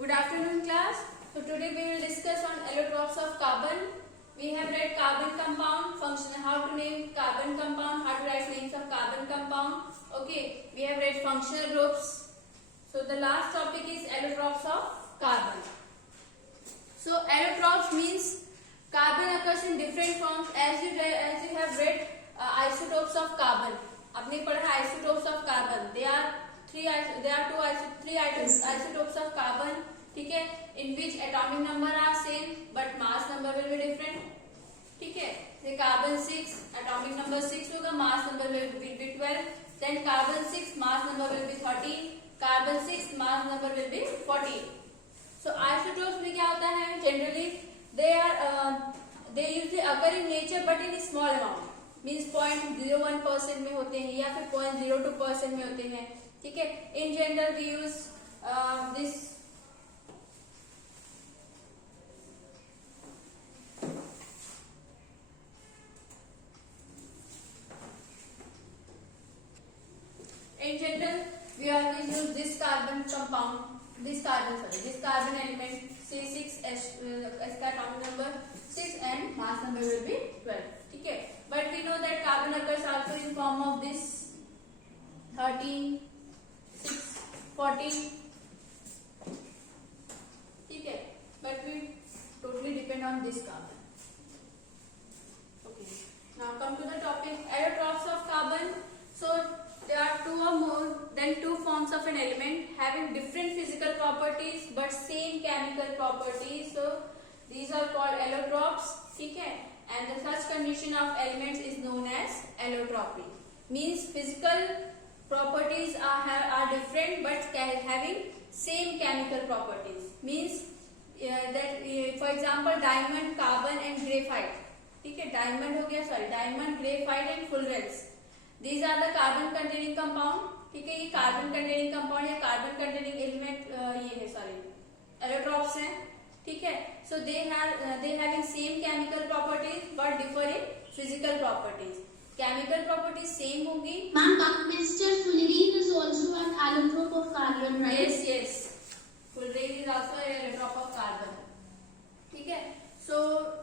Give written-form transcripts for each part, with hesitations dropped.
Good afternoon, class. So today we will discuss on allotropes of carbon. We have read carbon compound function, how to name carbon compound, how to write names of carbon compound. Okay, we have read functional groups. So the last topic is allotropes of carbon. So allotropes means carbon occurs in different forms as you have read isotopes of carbon. आपने पढ़ा isotopes of carbon. Three isotopes of carbon. ठीक है, in which atomic number are same but mass number will be different. ठीक है, जैसे carbon 6 atomic number 6 होगा, mass number will be 12. Then carbon 6 mass number will be 13. Carbon 6 mass number will be 14. So isotopes में क्या होता है? Generally they usually occur in nature but in small amount. Means 0.01% में होते हैं या फिर 0.02% में होते हैं. ठीक है, in general we use this this carbon element C6H इसका atomic number 6 and mass number will be 12. ठीक है, but we know that carbon occurs also in form of this 13, 6, 14. ठीक है, but we totally depend on this carbon. Okay, now come to the topic allotropes of carbon. So there are two or more than two forms of an element having different physical properties but same chemical properties. So these are called allotropes. ठीक है, and the such condition of elements is known as allotropy. Means physical properties are different but having same chemical properties. Means that for example diamond, carbon and graphite. ठीक है, diamond, graphite and fullerenes. These are the carbon containing compound. ठीक है, ये carbon containing compound या carbon containing element allotropes हैं. ठीक है, so they having same chemical properties but differ in physical properties. Chemical properties same होंगी. Ma'am, Mr. Fullerene is also an allotrope of carbon, right? Yes. Fullerene is also an allotrope of carbon. ठीक है, so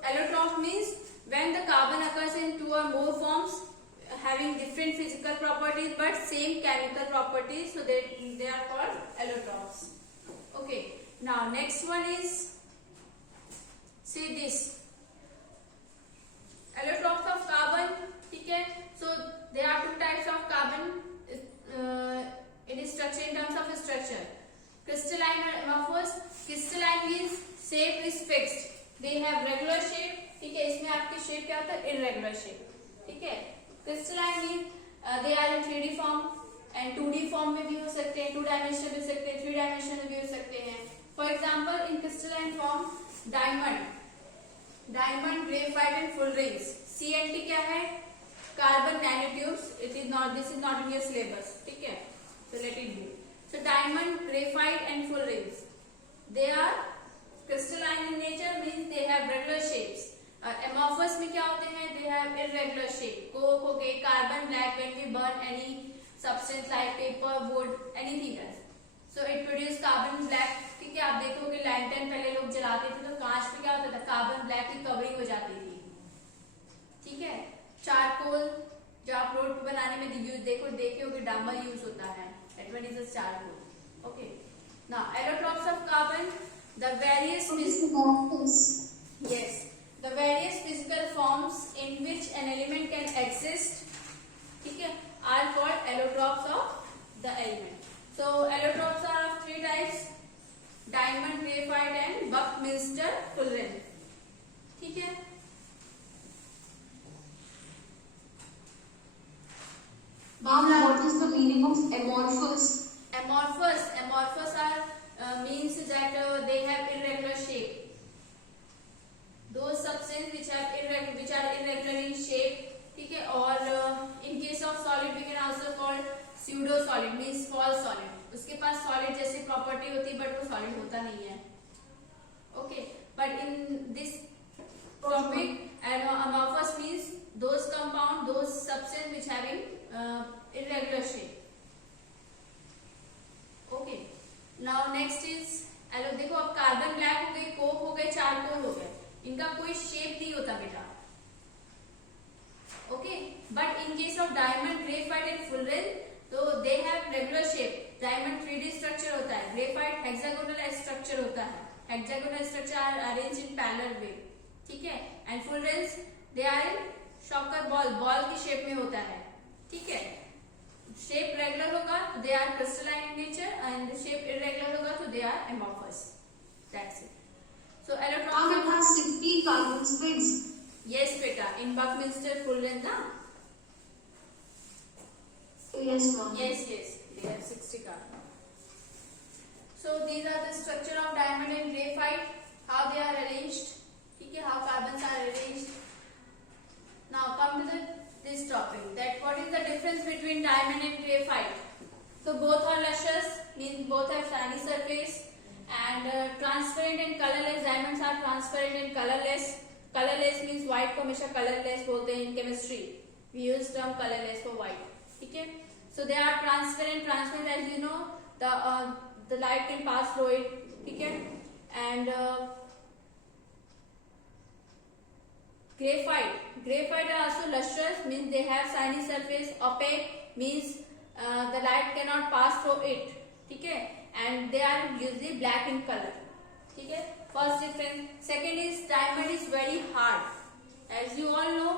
allotrope means when the carbon occurs in two or more forms having different physical properties but same chemical properties, so they are called allotropes. Okay, now next one is, see this allotropes of carbon. ठीक है, so there are two types of carbon in structure, in terms of structure, crystalline and amorphous. Crystalline means shape is fixed, they have regular shape. ठीक है, इसमें आपकी shape क्या होता है? Irregular shape. ठीक है, crystalline means they are in 3D form and 2D form में भी हो सकते हैं, 2 dimensional भी हो सकते हैं, 3 dimensional भी हो सकते हैं. For example, in crystalline form, diamond, graphite and fullerenes. CNT क्या है? Carbon nanotubes. This is not in your syllabus. ठीक है, so let it be. So diamond, graphite and fullerenes, they are crystalline in nature, means they have regular shapes. Amorphous में क्या होते हैं? They have irregular shape. Coke हो गए, carbon black when we burn any substance like paper, wood, anything else. So it produce carbon black. ठीक है, आप देखोगे लैंटर्न पहले लोग जलाते थे तो कांच पे क्या होता था? कार्बन ब्लैक की कवरिंग हो जाती थी. ठीक है, चारकोल जो आप रोड पे बनाने में देखे होगे डामर यूज होता है. That one is a charcoal. Okay. Now allotropes of carbon, the various the various physical forms in which an element can exist, ठीक है, are called allotropes of the element. So allotropes are of three types: diamond, graphite and Buckminster Fullerene. ठीक है, Ma'am, what is the meaning of amorphous? Amorphous are means that they have irregular shape. Those substances which are irregular in shape. ठीक है, और in case of solid we can also call pseudo solid, means false solid. उसके पास solid जैसी property होती है but वो solid होता नहीं है. Okay, but in this topic amorphous means those substances which having irregular shape. Okay, now next is एलो देखो अब कार्बन ब्लैक हो गए, कोक हो गए, चारकोल हो गए, इनका कोई शेप नहीं होता बेटा. Okay, but in case of diamond, graphite and fullerene तो they have regular shape. Diamond 3D structure होता है, ग्रेफाइट हेक्सागोनल स्ट्रक्चर होता है. Hexagonal structure are arrange in parallel way. ठीक है. And fullerenes they are in soccer ball, ball की shape में होता है. ठीक है. शेप रेगुलर होगा तो they are crystalline in nature, and shape irregular होगा तो they are amorphous. That's it. So Carbon allotropes, has 60 carbon squids. yes beta, in Buckminster Fullerene na. Yes, ma'am. Yes, they have 60 carbon. So these are the structure of diamond and graphite, how they are arranged. Okay, how carbons are arranged. Now come to this topic, that what is the difference between diamond and graphite. So both are luscious, means both have shiny surface, and transparent and colorless. Diamonds are transparent and colorless. Colorless means white को हमेशा colorless बोलते हैं in chemistry. We use term colorless for white. ठीक है. So they are transparent. Transparent, as you know, the light can pass through it. ठीक है. And graphite are also lustrous, means they have shiny surface. Opaque means the light cannot pass through it. ठीक है. And they are usually black in color. ठीक है. First difference. Second is diamond is very hard. As you all know,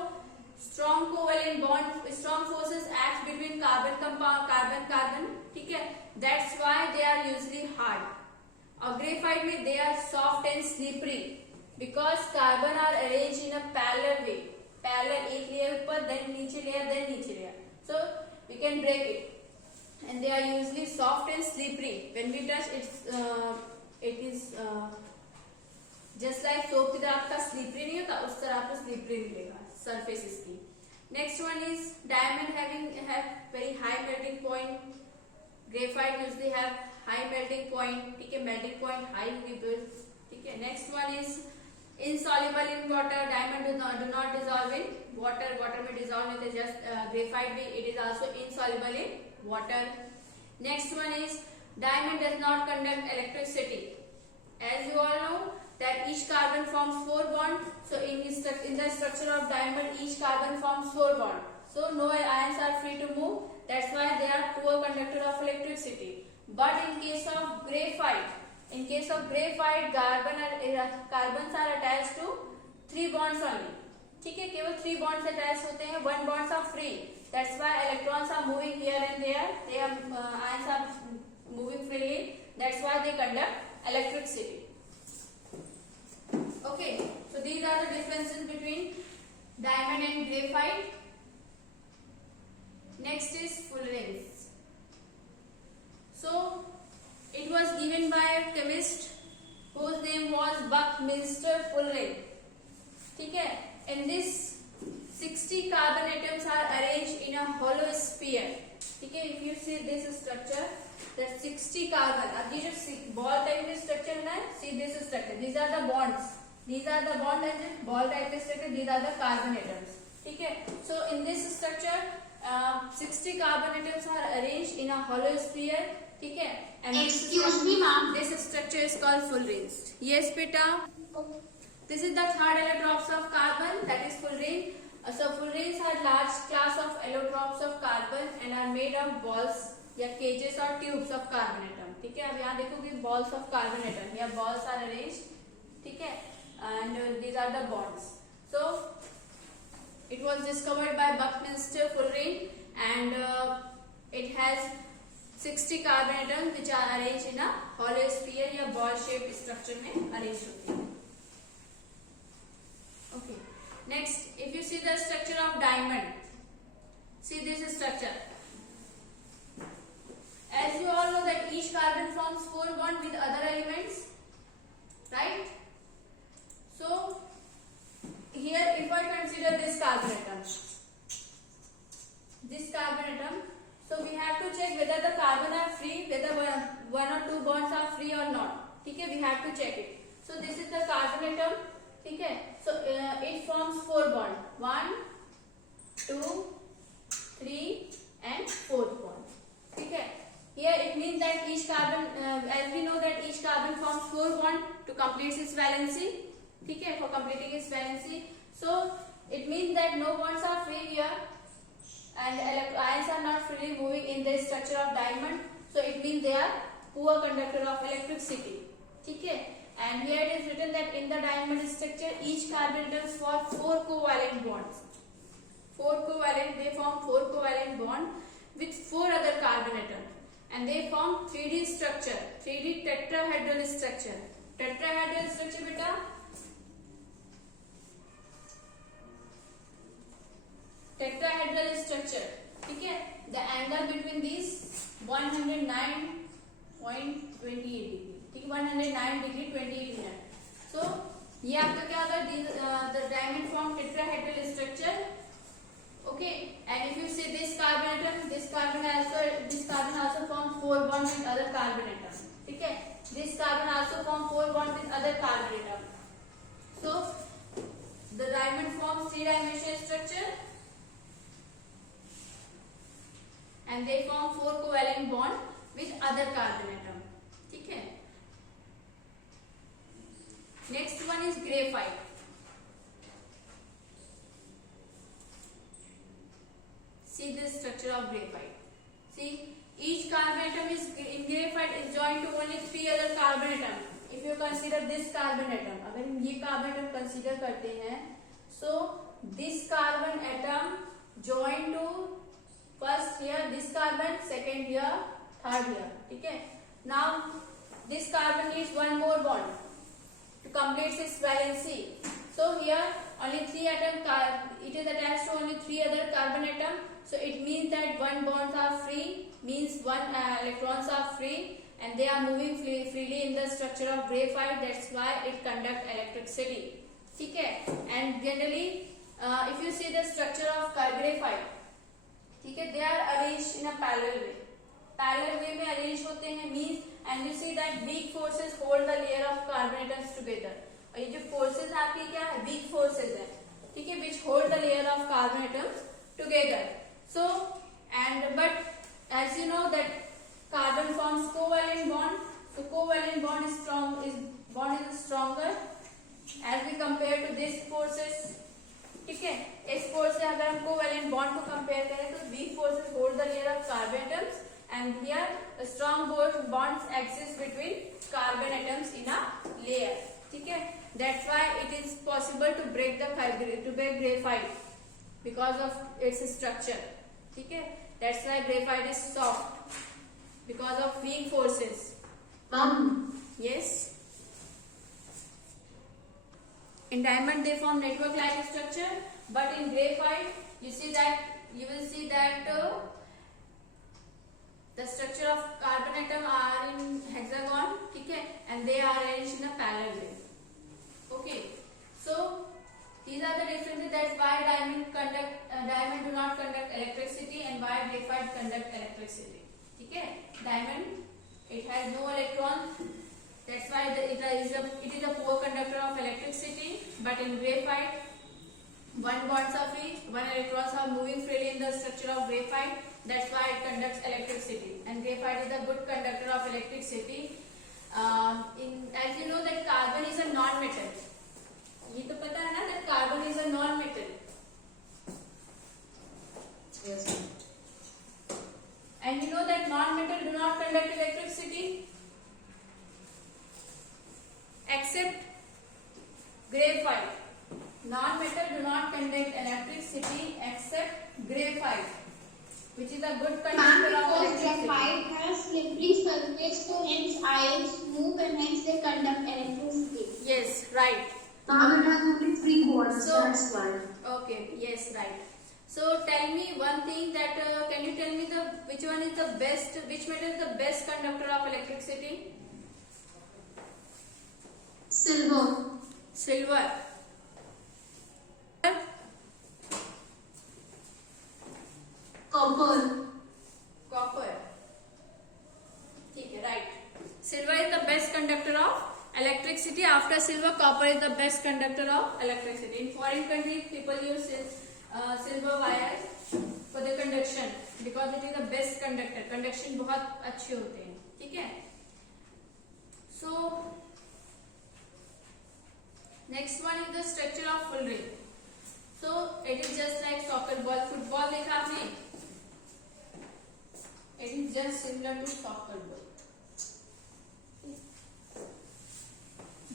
strong covalent bond, strong forces act between carbon compound, ठीक है. That's why they are usually hard. और graphite में they are soft and slippery because carbon are arranged in a parallel way. Parallel, एक layer ऊपर, then नीचे layer, then नीचे layer. So we can break it. And they are usually soft and slippery. When we touch it is just like soap की तरह आपका slippery नहीं होता, उस तरह आपको स्लीपरी मिलेगा सरफेस इसकी. Next one is diamond have very high melting point. Graphite usually have high melting point. ठीक है. मेल्टिंग पॉइंट हाई होगी बिल्ड. ठीक है. Next one is insoluble in water. Diamond do not dissolve in water. Water में dissolve नहीं होते. Just graphite भी it is also insoluble in water. Next one is diamond does not conduct electricity. As you all know that each carbon forms 4 bonds. So in the structure of diamond, each carbon forms 4 bonds. So no ions are free to move. That's why they are poor conductor of electricity. But in case of graphite, carbons are attached to 3 bonds only. ठीक है. केवल 3 bonds attached होते हैं. 1 bonds are free. That's why electrons are moving here and there. They are ions are moving freely. That's why they conduct electricity. Okay, so these are the differences between diamond and graphite. Next is fullerenes. So it was given by a chemist whose name was Buckminster Fullerene. ठीक है. In this 60 carbon atoms are arranged in a hollow sphere. ठीक है. If you see this structure, that 60 carbon. अब ये जो ball type structure है, see this structure. These are the bonds. These are the bond and ball type structure. These are the carbon atoms. ठीक है. So in this structure, 60 carbon atoms are arranged in a hollow sphere. ठीक है. And Excuse me, ma'am. this structure is called fullerenes. Yes, beta. This is the third allotropes of carbon, that is fullerene. So fullerenes are large class of allotropes of carbon and are made of balls या cages or tubes of carbon atom. ठीक है. अब यहाँ देखोगे balls of carbon atom. Here balls are arranged. ठीक है. And these are the bonds. So it was discovered by Buckminster Fullerene, and it has 60 carbon atoms which are arranged in a hollow sphere या ball shaped structure में arranged होते हैं. Okay. Next, if you see the structure of diamond, see this structure. As you all know that each carbon forms 4 bonds with other elements, right? So here if I consider this carbon atom, so we have to check whether the carbon are free, whether one or 2 bonds are free or not. ठीक है. We have to check it. So this is the carbon atom. ठीक है. So it forms 4 bonds. 1, 2, 3 and 4th bond. ठीक है. Here it means that each carbon, as we know that each carbon carbon forms 4 bond to complete its valency. ठीक है, for completing its valency. So it means that no bonds are free here and ions are not freely moving in the structure of diamond. So it means they are poor conductor of electricity. ठीक है, and here it is written that in the diamond structure each carbon atoms form 4 covalent bonds. 4 covalent, they form 4 covalent bond with 4 other carbon atoms, and they form 3D structure, 3D tetrahedral structure. Tetrahedral structure beta, tetrahedral structure. ठीक है, the angle between these 109.28 degree. ठीक है, 109 degree 28 minute. So ये आपका क्या होगा, the diamond form tetrahedral structure. Okay, and if you see this carbon atom, this carbon also forms 4 bonds with other carbon atom. ठीक है, this carbon also forms 4 bonds with other carbon atom. So the diamond forms 3-dimensional structure and they form 4 covalent bond with other carbon atom. ठीक है, next one is graphite. See the structure of graphite. See, each carbon atom is in graphite is joined to only 3 other carbon atom. If you consider this carbon atom, अगर हम ये carbon atom consider करते हैं, so this carbon atom joined to first here this carbon, second here, third here. ठीक है, now this carbon needs one more bond to complete its valency. So here only 3 atom, it is attached to only 3 other carbon atom. So it means that 1 bonds are free, means 1 electrons are free, and they are moving freely in the structure of graphite. That's why it conducts electricity. ठीक है, and generally if you see the structure of graphite, ठीक है, they are arranged in a parallel way. Parallel way में arrange होते हैं, means, and you see that weak forces hold the layer of carbon atoms together. और ये जो forces आपकी क्या है, weak forces है, ठीक है, which hold the layer of carbon atoms together. So but as you know that carbon forms covalent bond. So covalent bond is stronger as we compare to this forces. ठीक है, इस force से अगर हम covalent bond को compare करें तो weak forces hold the layer of carbon atoms and here strong bonds exist between carbon atoms in a layer. ठीक है, that's why it is possible to break graphite because of its structure. ठीक है, that's why graphite is soft because of weak forces. Yes. In diamond they form network-like structure, but in graphite you will see that the structure of carbon atom are in hexagon. ठीक है, and they are arranged in a parallel way. Okay, so these are the differences. That's why diamond do not conduct electricity and why graphite conduct electricity. ठीक है, diamond it has no electrons. That's why it is a poor conductor of electricity. But in graphite, 1 bonds are free, 1 electrons are moving freely in the structure of graphite. That's why it conducts electricity. And graphite is a good conductor of electricity. As you know that carbon is a non-metal. ये तो पता है ना that carbon is a non-metal. Yes. And you know that non-metal do not conduct electricity. Except graphite. Non-metal do not conduct electricity except graphite, which is a good conductor of Because electricity. graphite has slippery surface, so hence ions move and hence they conduct electricity. Yes, right. Carbon has only 3 bonds, So- that's why. Okay, yes, right. So tell me one thing that can you tell me which metal is the best conductor of electricity? Silver. Silver. Copper. Copper. ठीक है, right. Silver is the best conductor of electricity. After silver, copper is the best conductor of electricity. In foreign countries, people use silver wires for the conduction because it is the best conductor. Conduction बहुत अच्छे होते हैं. ठीक है. So Next one is the structure of full ring. So it is just like soccer ball, football देखा आपने? It is just similar to soccer ball.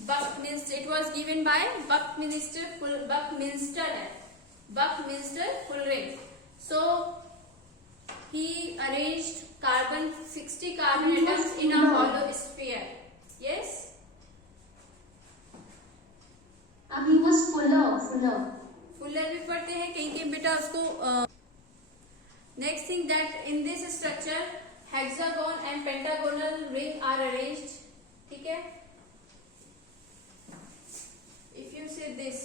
Buckminster. It was given by Buckminster full ring. So he arranged 60 carbon atoms in a hollow sphere. Yes. अभी was fuller. Fuller भी पढ़ते हैं कहीं कहीं बेटा उसको. Next thing that in this structure hexagon and pentagonal ring are arranged. ठीक है. If you say this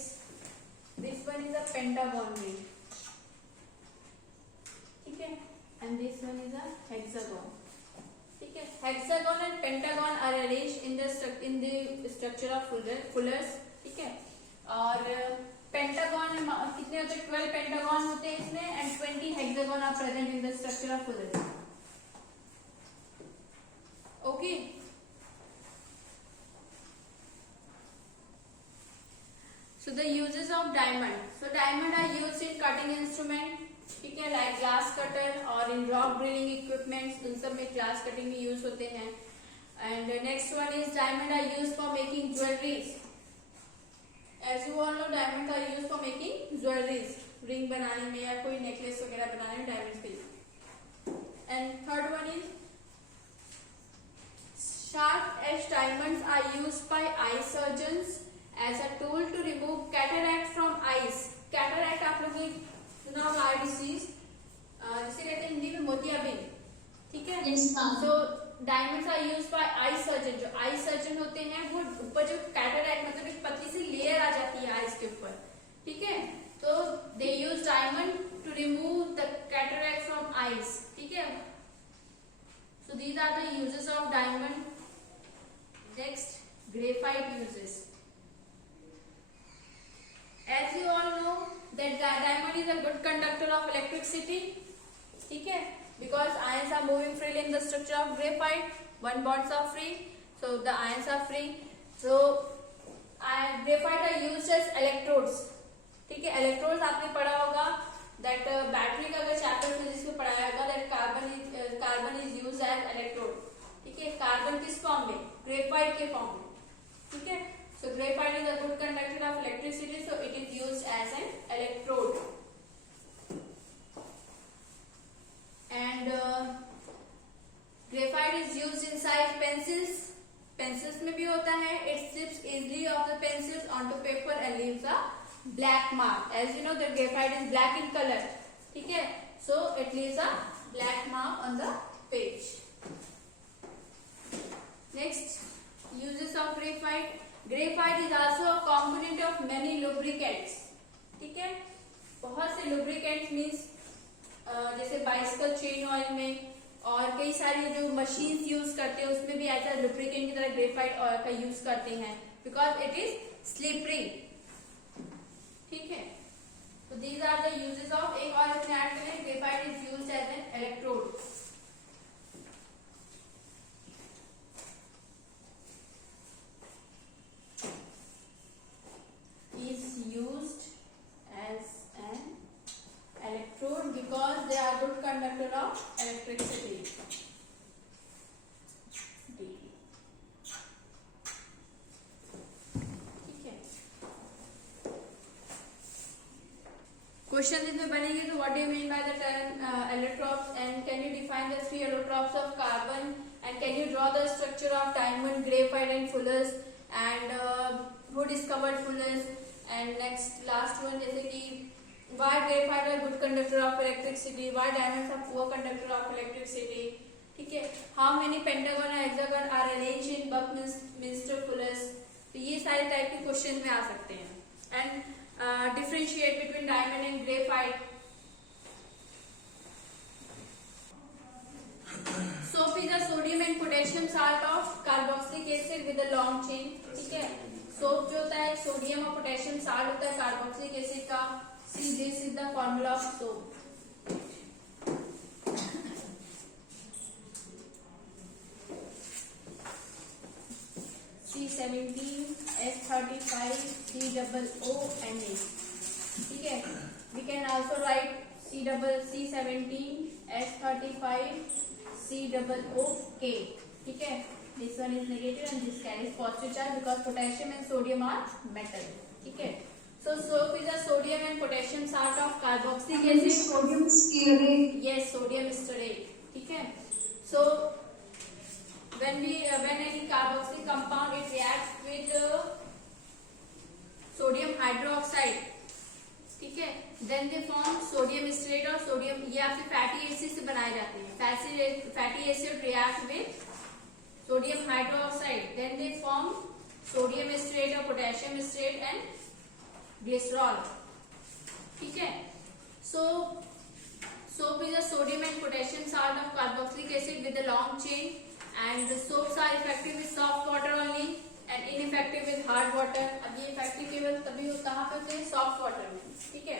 one is a pentagon ring. ठीक है. And this one is a hexagon. ठीक है. Hexagon and pentagon are arranged in the structure of fullers. ठीक है. और pentagon कितने होते हैं? 12 पेंटागन होते हैं इसमें and 20 hexagon are present in the structure of fuller. Okay. So the uses of diamond. So diamond are used in cutting instrument. ठीक है. लाइक ग्लास कटर और इन रॉक ड्रिलिंग इक्विपमेंट्स. उन सब में ग्लास कटिंग में यूज होते हैं. And next one is diamond are used for making jewelleries. As you all know, diamonds are used for making jewelries, ring बनाने में या कोई नेकलेस वगैरह बनाने में डायमंड्स पे. And third one is sharp edge diamonds are used by eye surgeons as a tool to remove cataract from eyes. Cataract आप लोग ने सुना होगा, eye disease जिसे कहते हैं हिंदी में मोतियाबिंद. ठीक है. Yes, ma'am. So diamonds are used by eye surgeon. जो आई सर्जन होते हैं वो ऊपर जो कैटरैक्ट मतलब एक पतली सी लेयर आ जाती है आईज के ऊपर. ठीक है. तो they use diamond to remove the cataract from eyes. ठीक है. So these are the uses of diamond. Next graphite uses. As you all know that diamond is a good conductor of electricity. ठीक है. Because ions are moving freely in the structure of graphite, one bonds are free, so the ions are free. So graphite are used as electrodes. ठीक है. electrodes आपने पढ़ा होगा that battery का अगर chapter physics में पढ़ाया होगा that carbon is used as electrode. ठीक है. कार्बन किस फॉर्म में? ग्रेफाइट के फॉर्म में. ठीक है. So graphite is a good conductor of electricity, so it is used as an electrode. And graphite is used inside pencils. Pencils में भी होता है. It slips easily off the pencils onto paper and leaves a black mark. As you know, the graphite is black in color. ठीक है. So it leaves a black mark on the page. Next, uses of graphite. Graphite is also a component of many lubricants. ठीक है. बहुत से lubricants means जैसे bicycle chain oil में और कई सारी जो मशीन्स यूज करते हैं उसमें भी ऐसा लुब्रिकेंट की तरह ग्रेफाइट ऑयल का यूज करते हैं बिकॉज इट इज स्लिपरी. ठीक है. तो these are the uses of. एक और इसमें ऐड करें, graphite is used as an electrode. Is used as an electrode because they are good conductor of electricity. ठीक है. क्वेश्चन इसमें बनेंगे. तो what do you mean by the term allotropes and can you define the 3 allotropes of carbon and can you draw the structure of diamond, graphite and fullers and who discovered fullers. and next last one जैसे कि why graphite are good conductor of electricity, why diamonds are poor conductor of electricity. ठीक है. how many pentagon and hexagon are arranged in Buckminster fullers. तो ये सारे type के question में आ सकते हैं. And differentiate between diamond and graphite. Soap is a sodium and potassium salt of carboxylic acid with a long chain. ठीक है. Soap जो होता है सोडियम और पोटेशियम साल्ट होता है कार्बोक्सिलिक एसिड का. See, this is the formula of soap. C17 S35COONA. ठीक है. We can also write C17 S35COOK. ठीक है. This one is negative and this carries positive charge because potassium and sodium are metal. ठीक है. So soap is a sodium and potassium salt of carboxylic acid. Sodium stearate. Yes, sodium stearate. ठीक है. So when any carboxylic compound it reacts with sodium hydroxide. ठीक है. Then they form sodium stearate और sodium, ये आपके fatty acid से बनाए जाते हैं. Fatty acid react with sodium hydroxide. Then they form sodium stearate or potassium stearate and glycerol. ठीक है. So soap is a sodium and potassium salt of carboxylic acid with a long chain, and the soaps are effective with soft water only and ineffective with hard water. अब ये effective केवल तभी कहाँ पे होते हैं? Soft water में. ठीक है.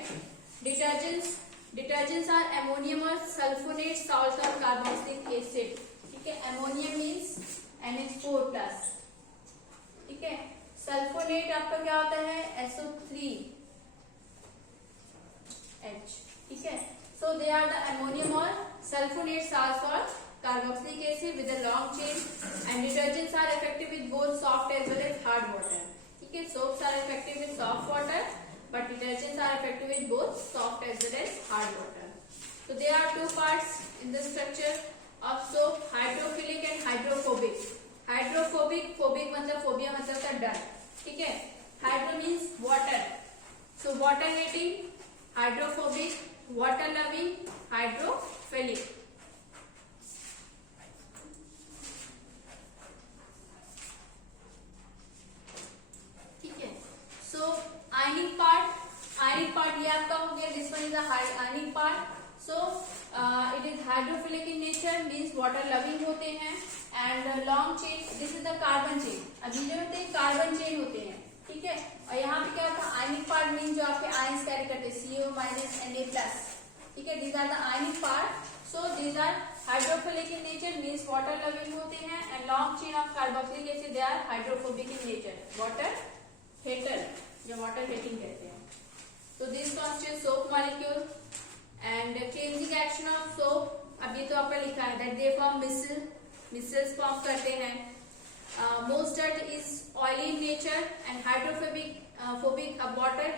Detergents are ammonium or sulfonate salt of carboxylic acid. ठीक है. Ammonium means NH4+. ठीक है. सल्फोनेट आपका क्या होता है? SO3H. ठीक है. So they are the ammonium or sulfonate salts for carboxylic acid with a long chain, and detergents are effective with both soft as well as hard water. ठीक है. Soaps are effective with soft water, but detergents are effective with both soft as well as hard water. So there are two parts in the structure of soap: hydrophilic and hydrophobic. Hydrophobic, phobic मतलब phobia मतलब का डर. ठीक है. Hydro means water, so water hating, hydrophobic, water loving, hydrophilic. ठीक है. So ionic part ये आपका हो गया. This one is the ionic part. So it is hydrophilic in nature, means water loving होते हैं, and long chain, this is the carbon chain. अभी जो होते हैं कार्बन चेन होते हैं. ठीक है. और यहाँ पे क्या होता है? आयनिक पार्ट मीन जो आपके आयंस कैरी करते हैं, CO- Na+. ठीक है. These are the ionic part. So these are hydrophilic in nature, means water loving होते हैं, and long chain of carboxylic acid, they are hydrophobic in nature, water hater, जो water hating कहते हैं. So this constitutes soap molecule. And cleansing action of soap, अब ये तो आपका लिखा है that they form micelles form करते हैं. Most dirt is oily in nature and hydrophobic अब water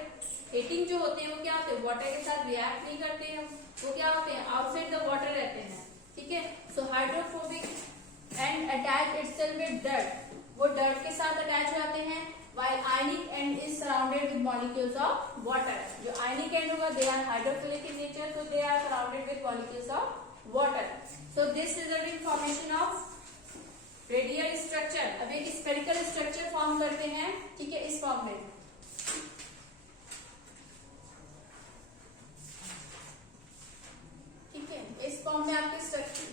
hating जो होते हैं वो क्या होते हैं? वाटर के साथ रिएक्ट नहीं करते हैं, वो क्या होते हैं? आउटसाइड द वाटर रहते हैं. ठीक है. So hydrophobic end attach itself with dirt, वो डर्ट के साथ अटैच हो जाते हैं. while ionic end is surrounded with molecules of water. जो ionic end होगा they are hydrophilic in nature, so they are surrounded with molecules of water. So this result in formation of radial structure. अब एक spherical structure form करते हैं. ठीक है. इस form में ठीक है. इस फॉर्म में आपके स्ट्रक्चर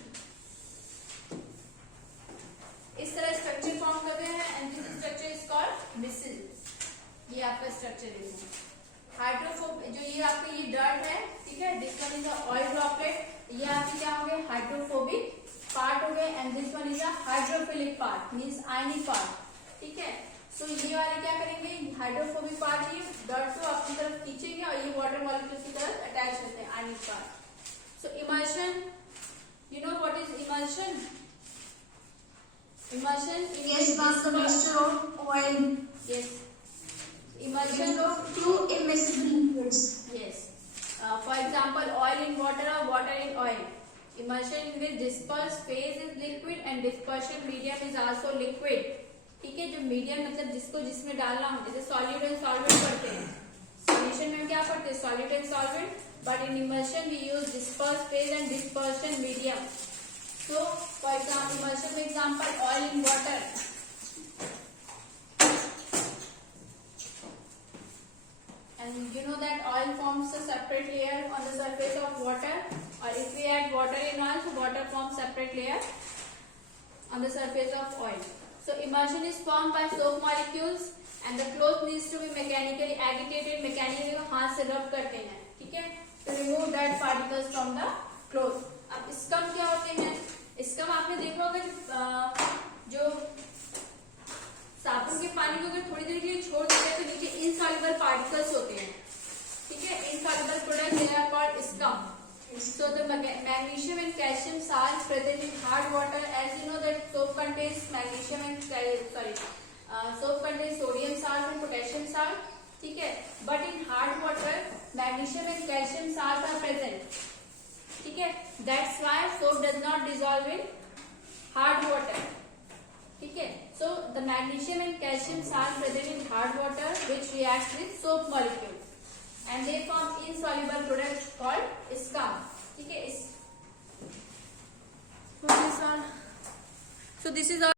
इस तरह स्ट्रक्चर फॉर्म कर रहे हैं, and this structure is called micelle. ये आपका स्ट्रक्चर है. हाइड्रोफोब जो ये आपका ये डर्ट है. ठीक है. This one is oil droplet. ये आपके क्या हो गए? हाइड्रोफोबिक पार्ट हो गए, and this one is a hydrophilic part, means ionic part. ठीक है. सो ये वाले क्या करेंगे? हाइड्रोफोबिक पार्ट ये डर्ट को अपनी तरफ खींचेंगे और ये वाटर मॉलिक्यूल्स की तरफ अटैच होते हैं, ionic part. So emulsion, you know what is emulsion? Emulsion Yes, ma'am, the mixture of oil. Yes. Emulsion of two immiscible liquids. Yes. For example, oil in water or water in oil. Emulsion with dispersed phase is liquid and dispersion medium is also liquid. ठीक है. जो medium मतलब जिसमें डालना हो, जैसे solid and solvent पढ़ते हैं. सॉल्यूशन में क्या पढ़ते हैं? Solid and solvent. But in emulsion we use dispersed phase and dispersion medium. So, for example, emulsion में example oil in water. And you know that oil forms a separate layer on the surface of water. Or if we add water in oil, so water forms separate layer on the surface of oil. So emulsion is formed by soap molecules, and the cloth needs to be mechanically agitated. Mechanically हाथ से rub करते हैं. ठीक है. To remove dirt particles from the cloth. अब scum क्या होते हैं? स्कम आपने देखा होगा जो साबुन के पानी पानी को अगर थोड़ी देर के लिए छोड़ देते हैं तो नीचे इनसॉल्युबल पार्टिकल्स होते हैं, ठीक है। Insoluble product they are called scum. So the magnesium and calcium salts present in hard water, as you know that soap contains magnesium and soap contains sodium salt and potassium salt, ठीक है. But in hard water, magnesium and calcium salts are present, ठीक है. That's why soap does not dissolve in hard water, ठीक है. So the magnesium and calcium salt present in hard water which reacts with soap molecules. And they form insoluble product called scum, ठीक है. So this is